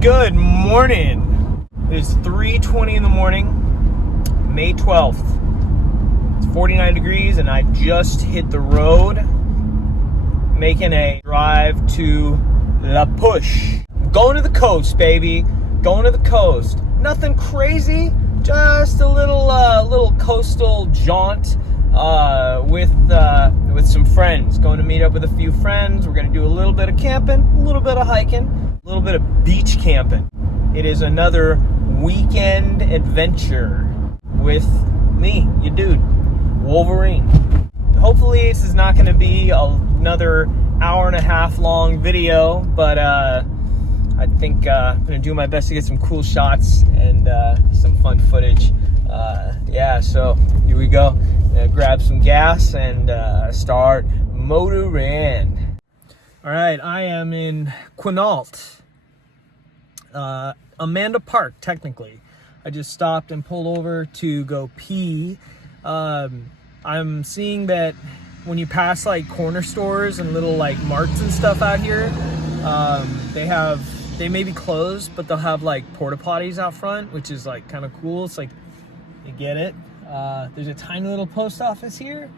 Good morning. It's 3:20 in the morning, May 12th. It's 49 degrees and I just hit the road making a drive to La Push. Going to the coast, baby. Going to the coast. Nothing crazy, just a little coastal jaunt with some friends. Going to meet up with a few friends. We're going to do a little bit of camping, a little bit of hiking, a little bit of beach camping. It is another weekend adventure with me, your dude, Wolverine. Hopefully this is not going to be another hour and a half long video, but I think I'm going to do my best to get some cool shots and some fun footage. So here we go. Grab some gas and start motoring. All right, I am in Quinault. Amanda Park, technically. I just stopped and pulled over to go pee. I'm seeing that when you pass like corner stores and little like marts and stuff out here, they may be closed, but they'll have like porta potties out front, which is like kind of cool. It's like, you get it. There's a tiny little post office here,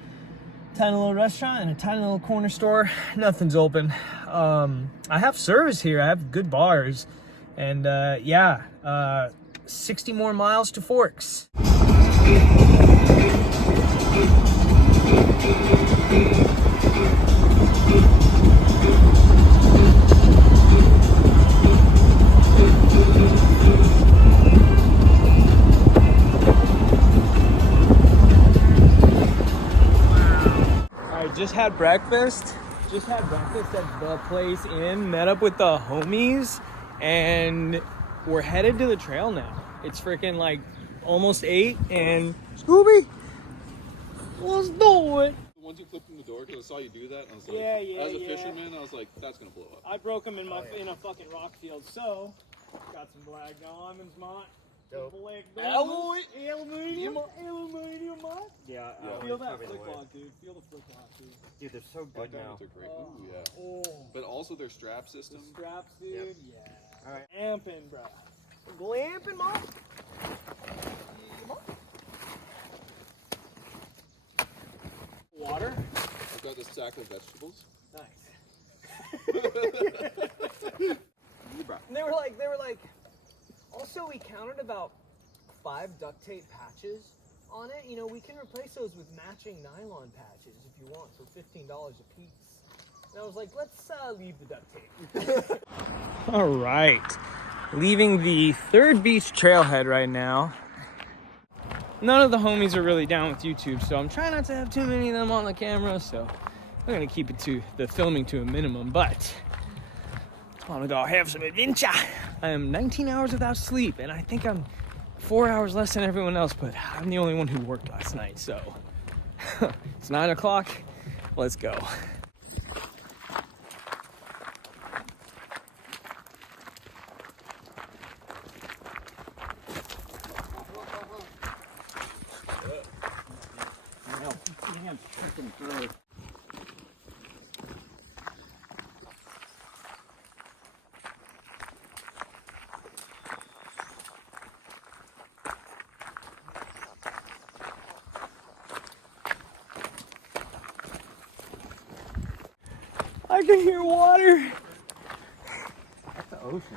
tiny little restaurant, and a tiny little corner store. Nothing's open. I have service here. I have good bars. And 60 more miles to Forks. Just had breakfast at the Place Inn, met up with the homies, and we're headed to the trail now. It's freaking like almost 8, and Scooby, let's do it. The ones you clipped in the door, because I saw you do that, and I was like, yeah, as a fisherman, I was like, that's gonna blow up. I broke them in a fucking rock field, so got some black diamonds, Mont. Aluminium. Yeah, feel that flick lock, dude. Feel the flick lock, dude. Dude, they're so good now. They're great. Ooh, yeah. Oh. But also their strap system. The straps, dude. Yep. Yeah. All right. Glamping, bro. Glamping, Mom. Water. I've got this sack of vegetables. Nice. And they were like. Also, we counted about 5 duct tape patches on it. You know, we can replace those with matching nylon patches if you want for $15 a piece. And I was like, let's leave the duct tape. All right, leaving the third beach trailhead right now. None of the homies are really down with YouTube, so I'm trying not to have too many of them on the camera. So I'm gonna keep it to the filming to a minimum, but I want to go have some adventure. I am 19 hours without sleep, and I think I'm 4 hours less than everyone else, but I'm the only one who worked last night, so it's 9 o'clock. Let's go. I can hear water. That's the ocean.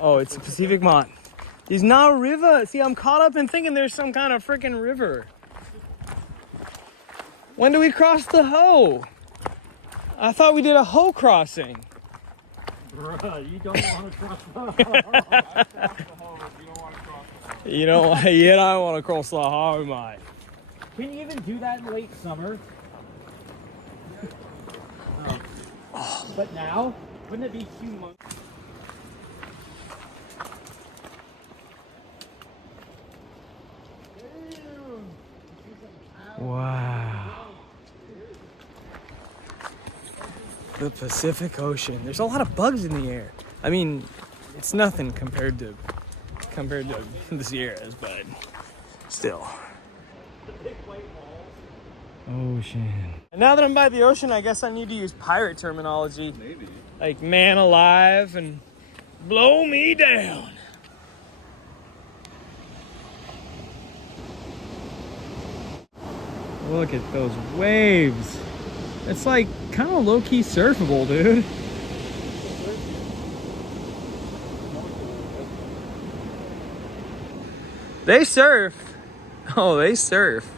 Oh, it's the Pacific Mont. It's not a river. See, I'm caught up in thinking there's some kind of freaking river. When do we cross the hoe? I thought we did a hoe crossing. Bruh, you don't want to cross the hoe. You know, yeah, I want to cross the hoe, mate. Can you even do that in late summer? But now, wouldn't it be humongous? Wow. The Pacific Ocean. There's a lot of bugs in the air. I mean, it's nothing compared to the Sierras, but still. Ocean. And now that I'm by the ocean, I guess I need to use pirate terminology. Maybe. Like man alive and blow me down. Look at those waves. It's like kind of low-key surfable, dude. They surf. Oh, they surf.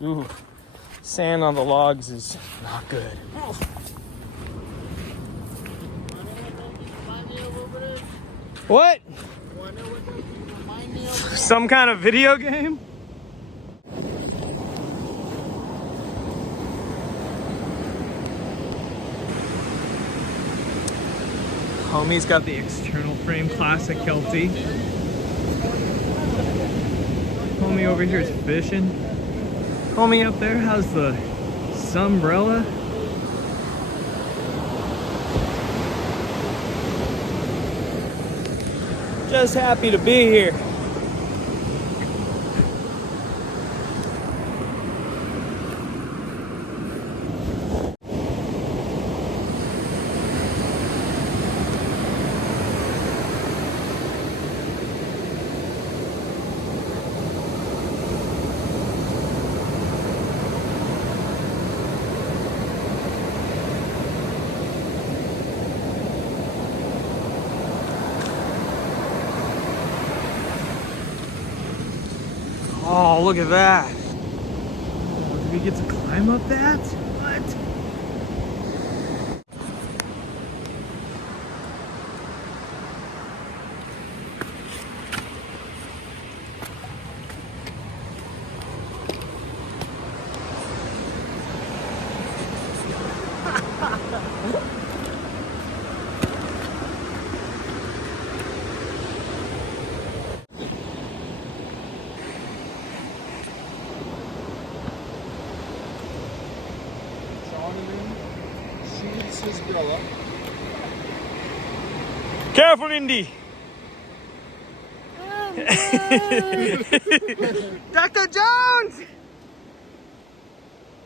Ooh, sand on the logs is not good. What? Some kind of video game? Homie's got the external frame classic Kelty. Homie over here is fishing. Homie up there has the sunbrella. Just happy to be here. Oh, look at that. Oh, do we get to climb up that? What? Shoots his umbrella. Careful, Indy. Dr. Jones!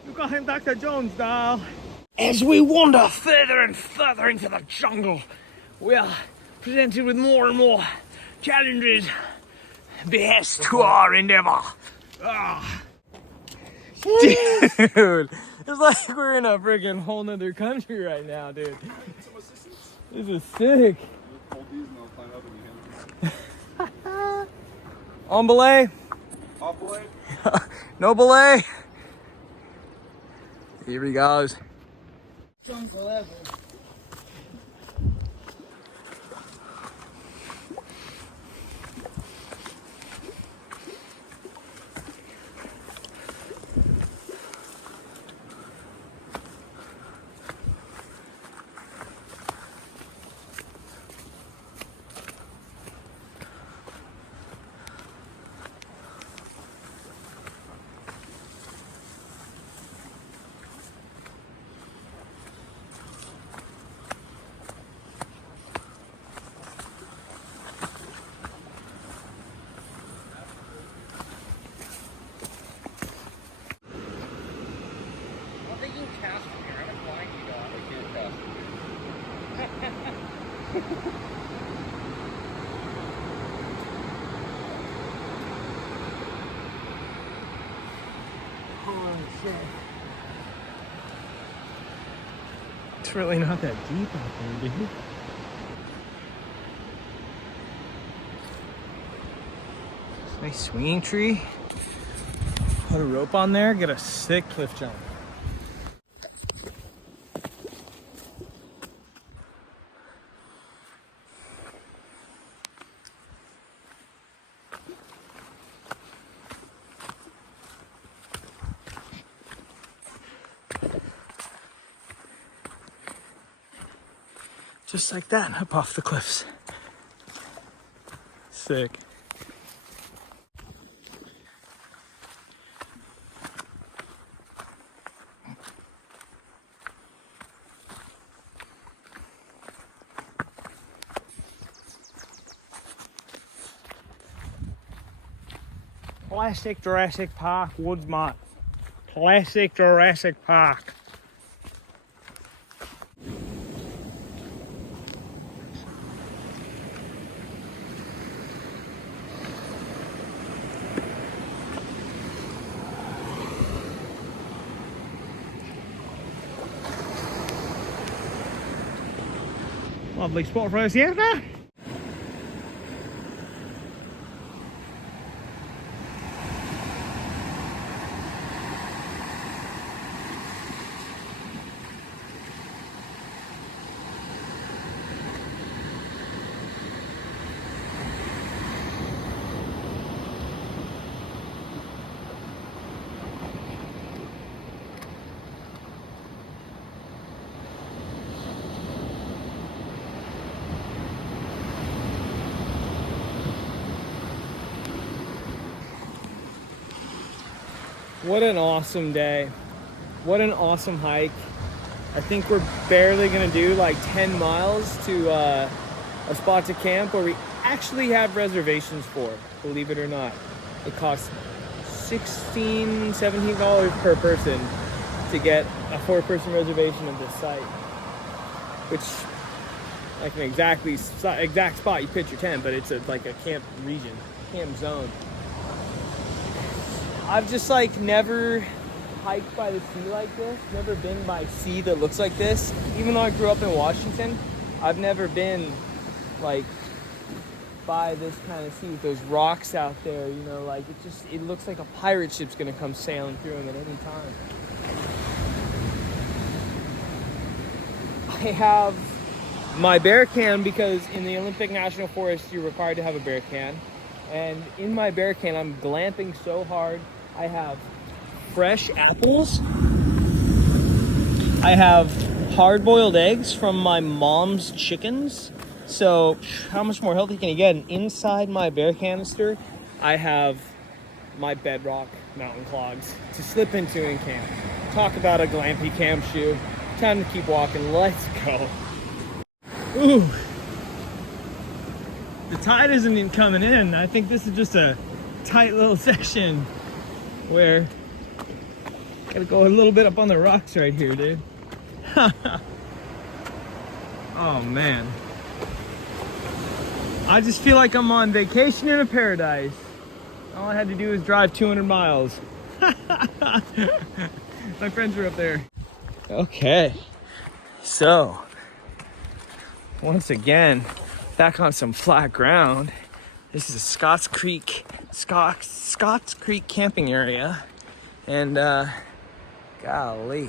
You call him Dr. Jones now. As we wander further and further into the jungle, we are presented with more and more challenges, behest to our endeavor. Ah. Dude, it's like we're in a friggin' whole nother country right now, dude. Some assistance. This is sick. Hold these and I'll climb up and you hand them. On belay. Off belay. No belay. Here he goes. Jungle level. It's really not that deep out there, dude. Nice swinging tree. Put a rope on there, get a sick cliff jump. Just like that, up off the cliffs. Sick. Classic Jurassic Park woods, mate. Classic Jurassic Park. Lovely spot for us here now. What an awesome day. What an awesome hike. I think we're barely gonna do like 10 miles to a spot to camp where we actually have reservations for, believe it or not. It costs $16, $17 per person to get a 4-person reservation of this site. Which, like an exact spot, you pitch your tent, but it's like a camp region, camp zone. I've just like never hiked by the sea like this, never been by sea that looks like this. Even though I grew up in Washington, I've never been like by this kind of sea with those rocks out there, you know, like it looks like a pirate ship's gonna come sailing through them at any time. I have my bear can because in the Olympic National Forest you're required to have a bear can. And in my bear can, I'm glamping so hard. I have fresh apples. I have hard-boiled eggs from my mom's chickens. So how much more healthy can you get? And inside my bear canister, I have my Bedrock mountain clogs to slip into in camp. Talk about a glampy camp shoe. Time to keep walking. Let's go. Ooh. The tide isn't even coming in. I think this is just a tight little section where gotta go a little bit up on the rocks right here, dude. Oh man. I just feel like I'm on vacation in a paradise. All I had to do was drive 200 miles. My friends are up there. Okay. So, once again, back on some flat ground. This is Scotts Creek camping area. And golly.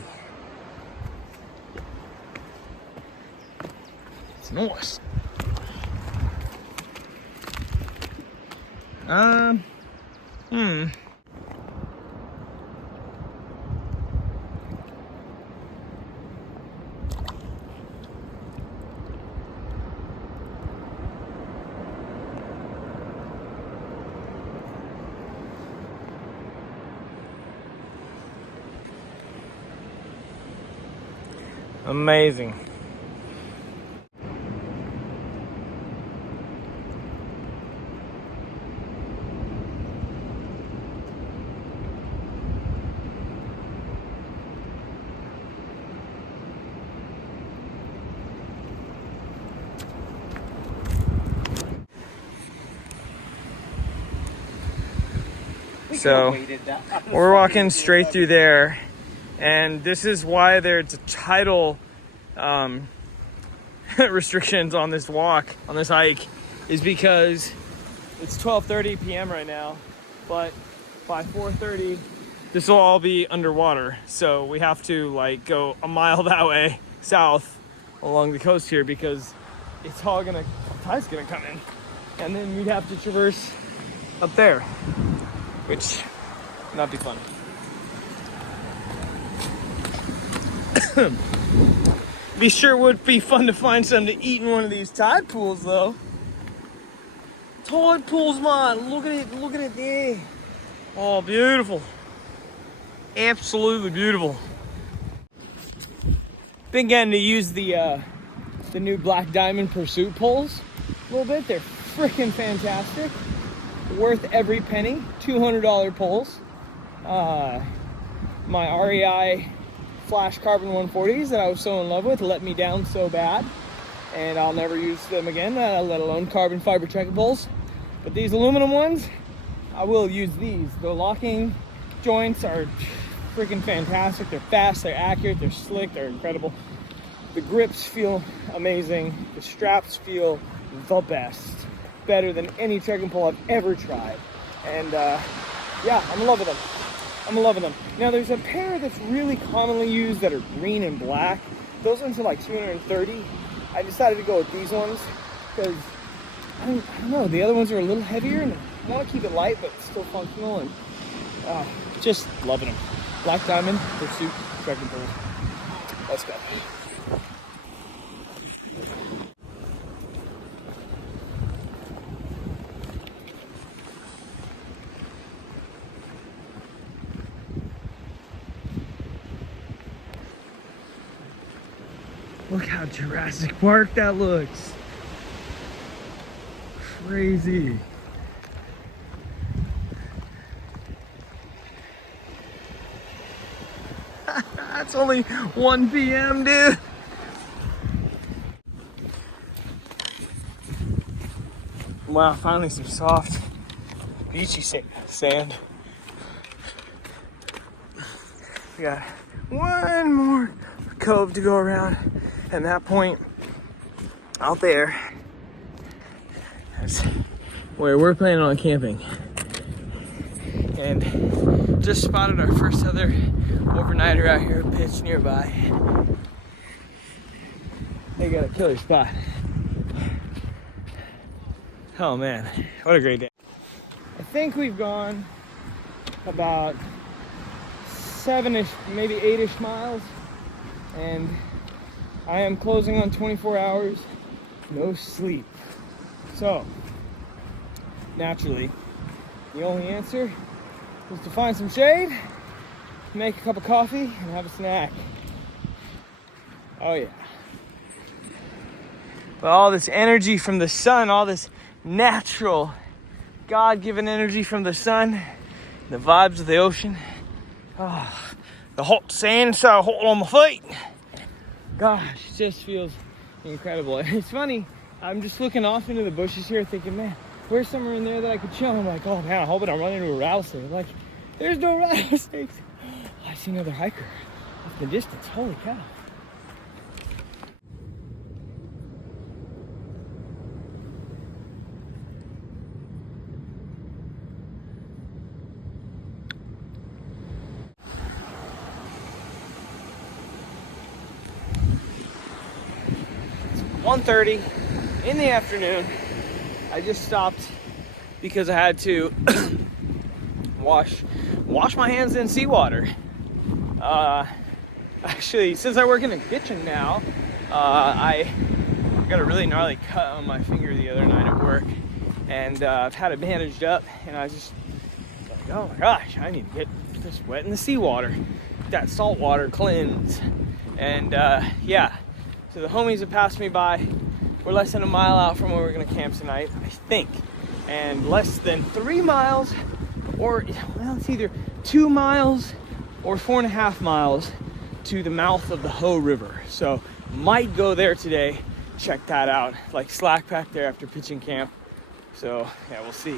It's nice. Amazing. So we're walking straight through there, and this is why there's tidal restrictions on this walk, on this hike, is because it's 12:30 p.m. right now, but by 4:30 this will all be underwater. So we have to like go a mile that way south along the coast here because it's all gonna, tide's gonna come in, and then we'd have to traverse up there, which would not be fun. Be sure would be fun to find something to eat in one of these tide pools though. Tide pools, man, look at it there. Oh, beautiful. Absolutely beautiful. Been getting to use the new Black Diamond Pursuit poles a little bit. They're freaking fantastic. worth every penny. $200 poles. My REI Flash Carbon 140s that I was so in love with let me down so bad, and I'll never use them again, let alone carbon fiber trekking poles. But these aluminum ones, I will use these. The locking joints are freaking fantastic. They're fast, they're accurate, they're slick, they're incredible. The grips feel amazing. The straps feel the best. Better than any trekking pole I've ever tried. And yeah, I'm in love with them. I'm loving them. Now there's a pair that's really commonly used that are green and black. Those ones are like $230. I decided to go with these ones because I don't know, the other ones are a little heavier and I want to keep it light but still functional, and just loving them. Black Diamond Pursuit trekking poles. Let's go. Look how Jurassic Park that looks. Crazy. It's only 1 p.m., dude. Wow, finally some soft, beachy sand. We got one more cove to go around, and that point out there is where we're planning on camping. And just spotted our first other overnighter out here, pitch nearby. They got a killer spot. Oh man, what a great day. I think we've gone about 7-ish, maybe 8-ish miles, and I am closing on 24 hours, no sleep. So, naturally, the only answer is to find some shade, make a cup of coffee, and have a snack. Oh yeah. But all this energy from the sun, all this natural, God-given energy from the sun, the vibes of the ocean, the hot sand so hot on my feet. Gosh, it just feels incredible. It's funny, I'm just looking off into the bushes here thinking, man, where's somewhere in there that I could chill? I'm like, oh man, I hope I don't run into a rattlesnake. I'm like, there's no rattlesnakes. I see another hiker off in the distance. Holy cow. It's 1:30 in the afternoon. I just stopped because I had to wash my hands in seawater. Actually, since I work in the kitchen now, I got a really gnarly cut on my finger the other night at work, and I've had it bandaged up, and I was just like, oh my gosh, I need to get this wet in the seawater, that salt water cleanse. And yeah, so the homies have passed me by. We're less than a mile out from where we're gonna camp tonight, I think, and less than 3 miles, or well, it's either 2 miles or 4.5 miles to the mouth of the Ho River. So might go there today, check that out, like slack pack there after pitching camp. So yeah, we'll see.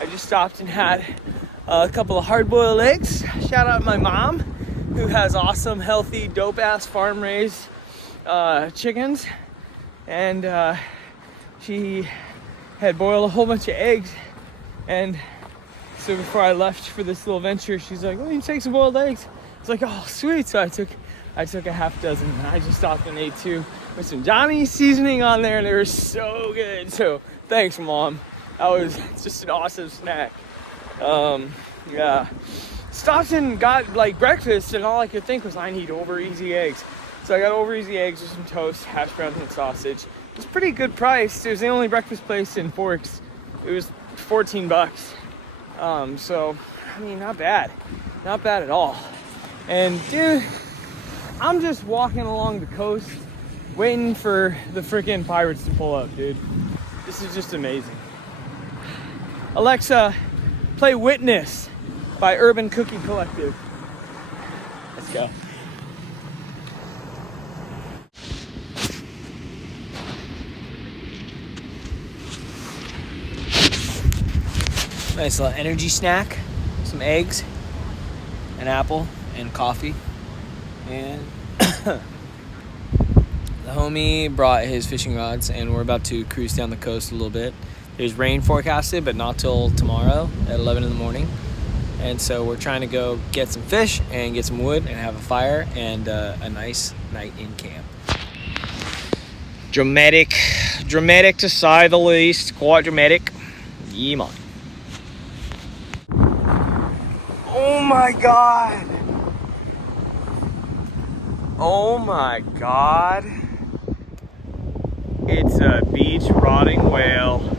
I just stopped and had a couple of hard-boiled eggs. Shout out my mom, who has awesome, healthy, dope-ass farm-raised chickens. And she had boiled a whole bunch of eggs, and so before I left for this little venture, she's like, well, you take some boiled eggs. It's like, oh sweet. So I took a half dozen, and I just stopped and ate 2 with some Johnny's seasoning on there, and they were so good. So thanks, Mom. That was just an awesome snack. Yeah, stopped and got like breakfast, and all I could think was I need over easy eggs. So I got over easy eggs with some toast, hash browns, and sausage. It was a pretty good price. It was the only breakfast place in Forks. It was $14. So I mean, not bad at all. And dude, I'm just walking along the coast waiting for the freaking pirates to pull up, dude. This is just amazing. Alexa, play Witness by Urban Cookie Collective. Let's go. Nice little energy snack, some eggs, an apple, and coffee. And the homie brought his fishing rods, and we're about to cruise down the coast a little bit. There's rain forecasted, but not till tomorrow at 11 in the morning. And so we're trying to go get some fish and get some wood and have a fire and a nice night in camp. Dramatic to say the least, quite dramatic. Yeah, man. Oh my God. Oh my God. It's a beach rotting whale.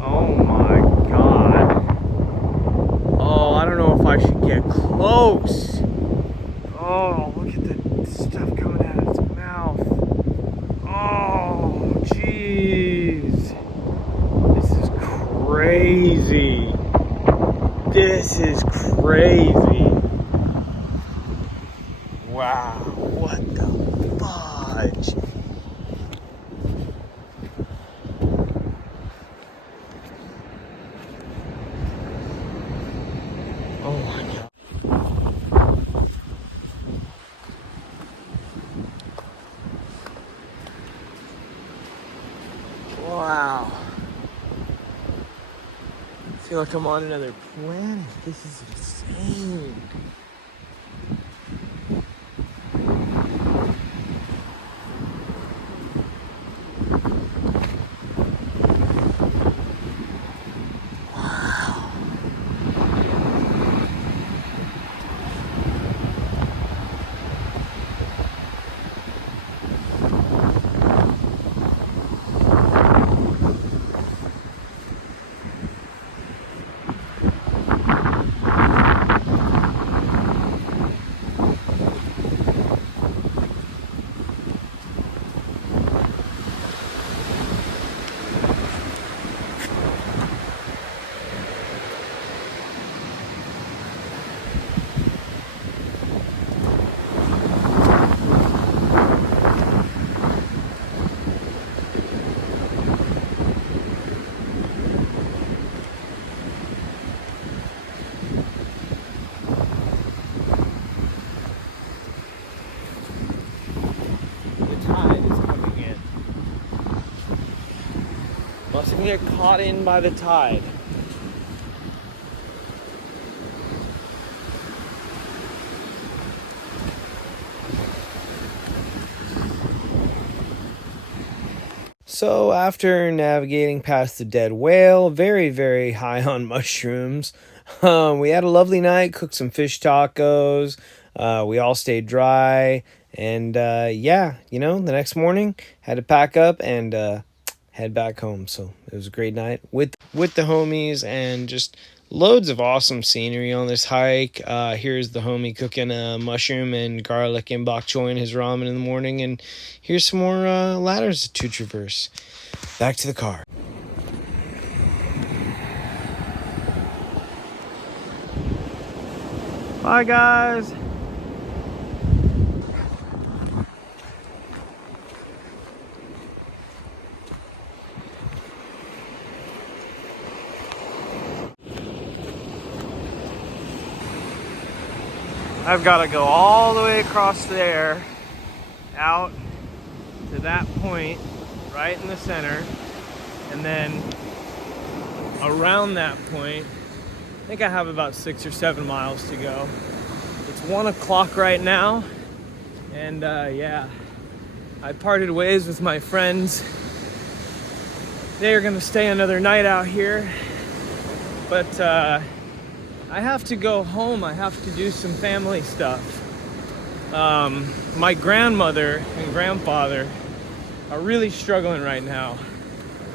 Oh my God. Oh, I don't know if I should get close. Oh, look at the stuff coming out of its mouth. Oh, jeez. This is crazy. This is crazy. Wow, what the fudge? Oh my God. Wow. I feel like I'm on another planet. This is insane. Must get caught in by the tide. So after navigating past the dead whale, very, very high on mushrooms, we had a lovely night, cooked some fish tacos, we all stayed dry, and yeah, you know, the next morning, had to pack up and head back home. So it was a great night with the homies and just loads of awesome scenery on this hike. Here's the homie cooking mushroom and garlic and bok choy in his ramen in the morning, and here's some more ladders to traverse. Back to the car. Bye, guys. I've got to go all the way across there, out to that point, right in the center, and then around that point. I think I have about 6 or 7 miles to go. It's 1 o'clock right now, and yeah, I parted ways with my friends. They are gonna stay another night out here, but I have to go home. I have to do some family stuff. My grandmother and grandfather are really struggling right now.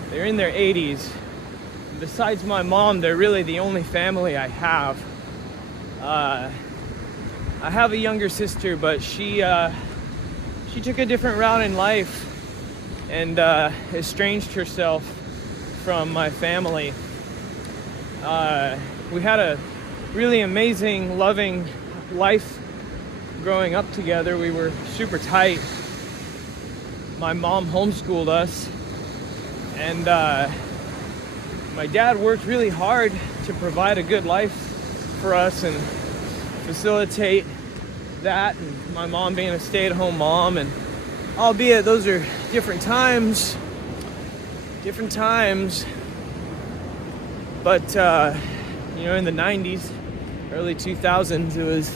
They're in their 80s. Besides my mom, they're really the only family I have. I have a younger sister, but she took a different route in life and estranged herself from my family. We had a really amazing, loving life growing up together. We were super tight. My mom homeschooled us, and my dad worked really hard to provide a good life for us and facilitate that, and my mom being a stay-at-home mom. And albeit those are different times, but in the 90s, early 2000s, it was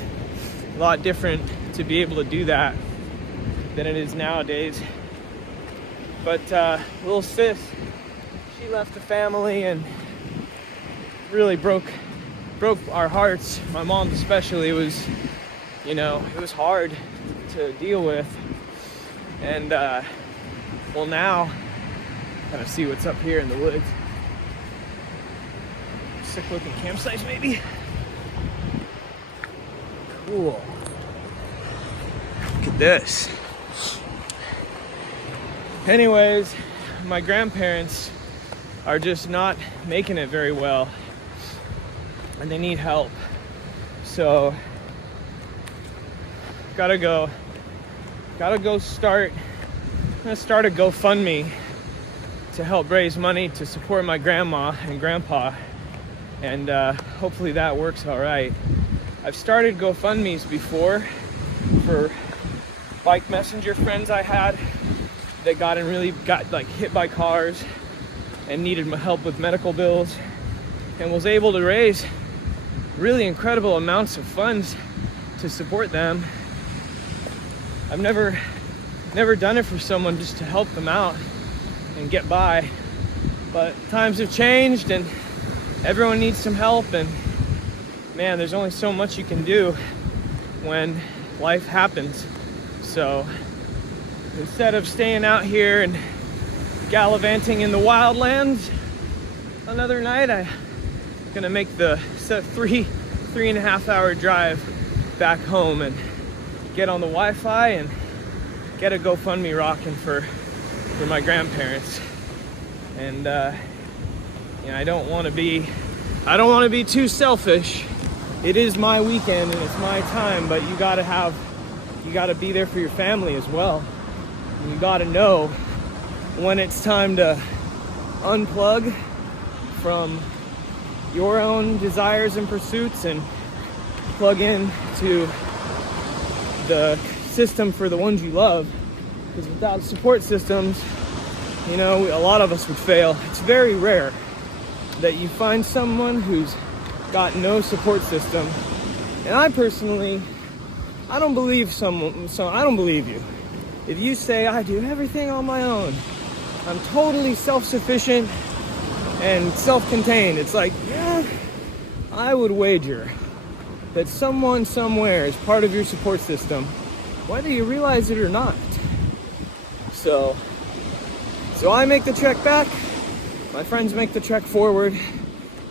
a lot different to be able to do that than it is nowadays. But little sis, she left the family and really broke our hearts. My mom especially. It was hard to deal with. And now kind of see what's up here in the woods. Sick looking campsites maybe. Cool. Look at this. Anyways, my grandparents are just not making it very well, and they need help. So gotta go start. I'm gonna start a GoFundMe to help raise money to support my grandma and grandpa, and hopefully that works all right. I've started GoFundMes before for bike messenger friends I had that got hit by cars and needed help with medical bills, and was able to raise really incredible amounts of funds to support them. I've never done it for someone just to help them out and get by, but times have changed and everyone needs some help, and man, there's only so much you can do when life happens. So instead of staying out here and gallivanting in the wildlands another night, I'm gonna make the 3.5 hour drive back home and get on the Wi-Fi and get a GoFundMe rocking for my grandparents. And I don't want to be too selfish. It is my weekend and it's my time, but you gotta be there for your family as well. And you gotta know when it's time to unplug from your own desires and pursuits and plug in to the system for the ones you love. Because without support systems, a lot of us would fail. It's very rare that you find someone who's got no support system. And I personally, I don't believe you. If you say I do everything on my own, I'm totally self-sufficient and self-contained, it's like, yeah, I would wager that someone somewhere is part of your support system, whether you realize it or not. So I make the trek back, my friends make the trek forward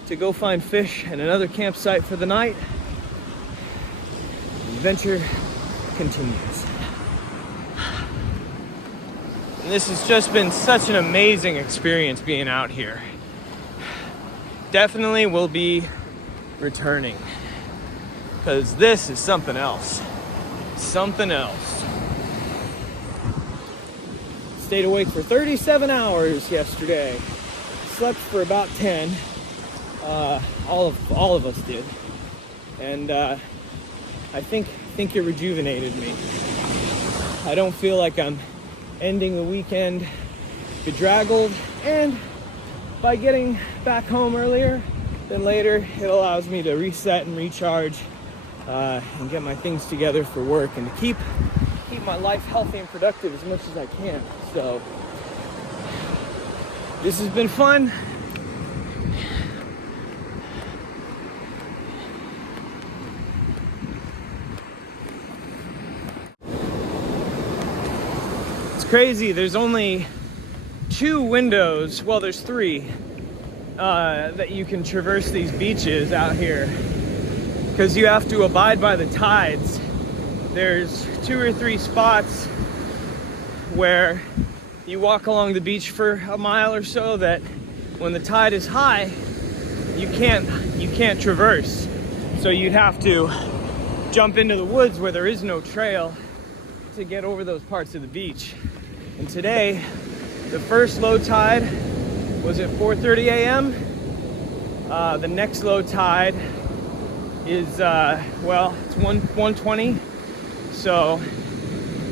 to go find fish and another campsite for the night. The adventure continues. And this has just been such an amazing experience being out here. Definitely will be returning, because this is something else. Something else. Stayed awake for 37 hours yesterday. Slept for about 10. All of us did. And I think it rejuvenated me. I don't feel like I'm ending the weekend bedraggled, and by getting back home earlier than later, it allows me to reset and recharge and get my things together for work and to keep my life healthy and productive as much as I can. So this has been fun. It's crazy. There's only 2 windows. Well, there's 3 that you can traverse these beaches out here, because you have to abide by the tides. There's 2 or 3 spots where you walk along the beach for a mile or so that when the tide is high, you can't traverse. So you'd have to jump into the woods where there is no trail to get over those parts of the beach. And today, the first low tide was at 4:30 a.m. The next low tide is, it's 1:20. So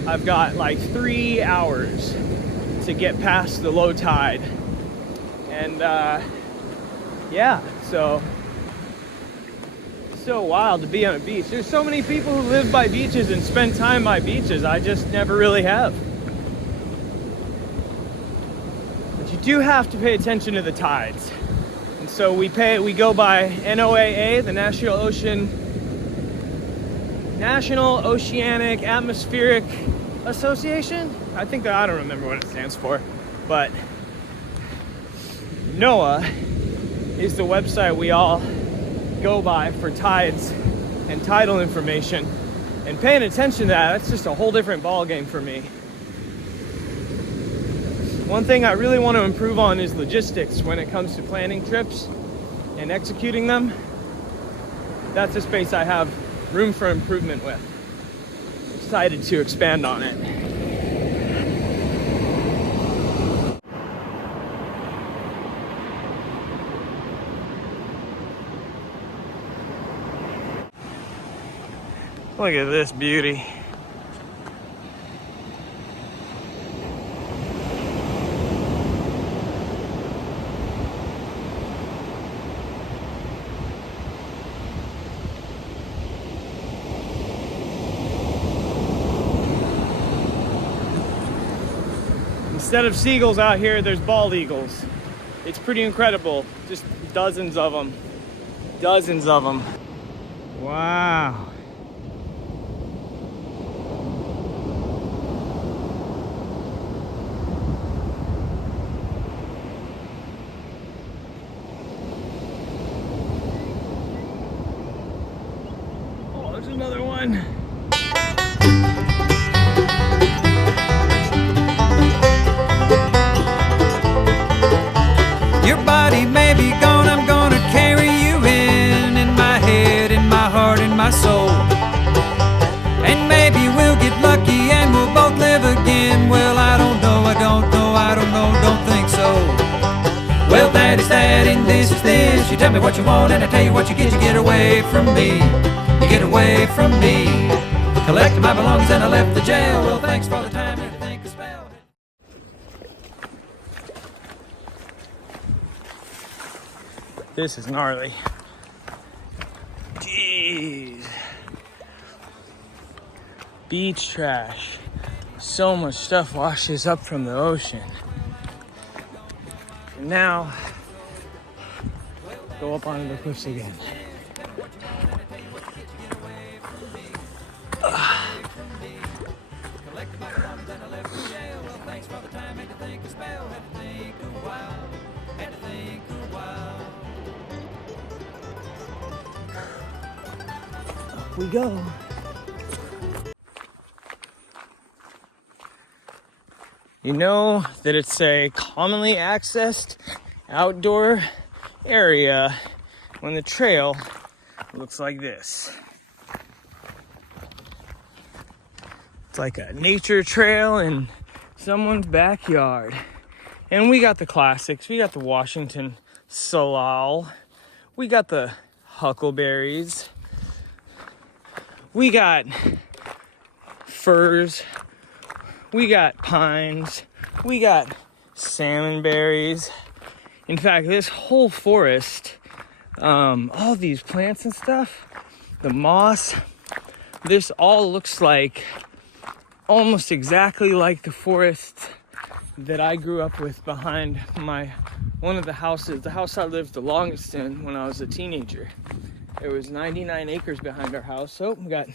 I've got like 3 hours to get past the low tide. And yeah, so wild to be on a beach. There's so many people who live by beaches and spend time by beaches. I just never really have. But you do have to pay attention to the tides. And so we go by NOAA, the National Oceanic Atmospheric Association. I don't remember what it stands for, but NOAA is the website we all go by for tides and tidal information. And paying attention to that's just a whole different ball game for me. One thing I really want to improve on is logistics when it comes to planning trips and executing them. That's a space I have room for improvement with. Excited to expand on it. Look at this beauty. Instead of seagulls out here, there's bald eagles. It's pretty incredible. Just dozens of them. Dozens of them. Wow. Oh, there's another one. Your body may be gone, I'm gonna carry you in my head, in my heart, in my soul. And maybe we'll get lucky and we'll both live again. Well, I don't know, don't think so. Well, that is that and this is this. You tell me what you want and I tell you what you get away from me. You get away from me. Collected my belongings and I left the jail. Well, thanks for the time and everything is spelled. This is gnarly. Jeez. Beach trash. So much stuff washes up from the ocean. And now, go up onto the cliffs again. Up we go. You know that it's a commonly accessed outdoor area when the trail looks like this. It's like a nature trail in someone's backyard. And we got the classics. We got the Washington salal. We got the huckleberries. We got firs. We got pines. We got salmon berries. In fact, this whole forest, all these plants and stuff, the moss, this all looks like almost exactly like the forest that I grew up with behind one of the houses, the house I lived the longest in when I was a teenager. There was 99 acres behind our house. So we got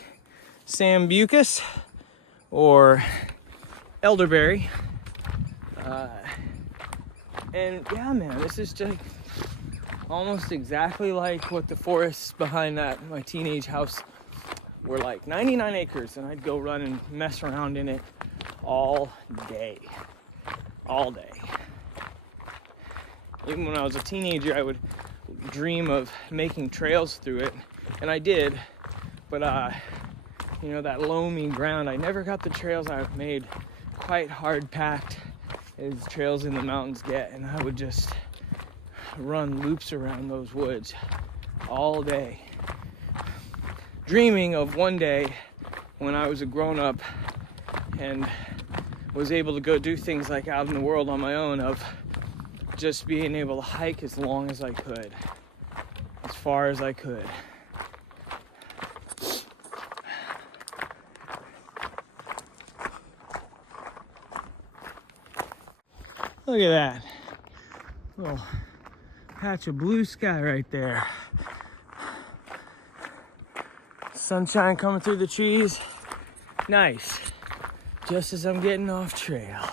sambucus or elderberry. And yeah, man, this is just almost exactly like what the forests behind my teenage house were like. 99 acres, and I'd go run and mess around in it all day. All day. Even when I was a teenager, I would dream of making trails through it, and I did. But you know, that loamy ground, I never got the trails I've made quite hard packed as trails in the mountains get, and I would just run loops around those woods all day, dreaming of one day when I was a grown-up and was able to go do things like out in the world on my own, of just being able to hike as long as I could, as far as I could. Look at that little patch of blue sky right there. Sunshine coming through the trees. Nice. Just as I'm getting off trail.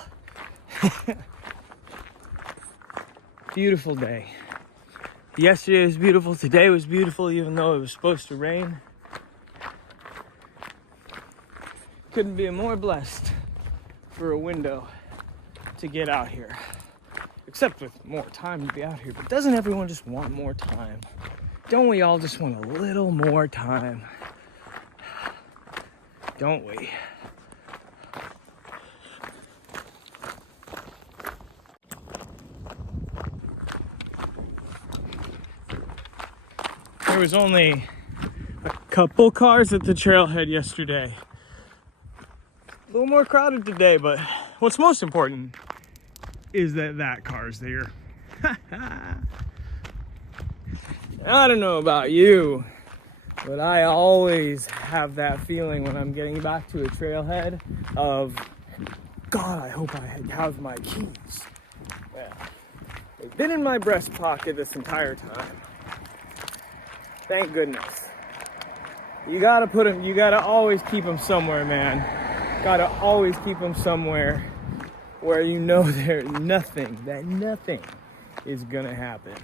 Beautiful day. Yesterday was beautiful. Today was beautiful, even though it was supposed to rain. Couldn't be more blessed for a window to get out here. Except with more time to be out here. But doesn't everyone just want more time? Don't we all just want a little more time? Don't we? There was only a couple cars at the trailhead yesterday. A little more crowded today, but what's most important is that car's there. I don't know about you, but I always have that feeling when I'm getting back to a trailhead of, God, I hope I have my keys. Yeah. They've been in my breast pocket this entire time. Thank goodness. You gotta put them, you gotta always keep them somewhere, man. Gotta always keep them somewhere where you know there's nothing is gonna happen.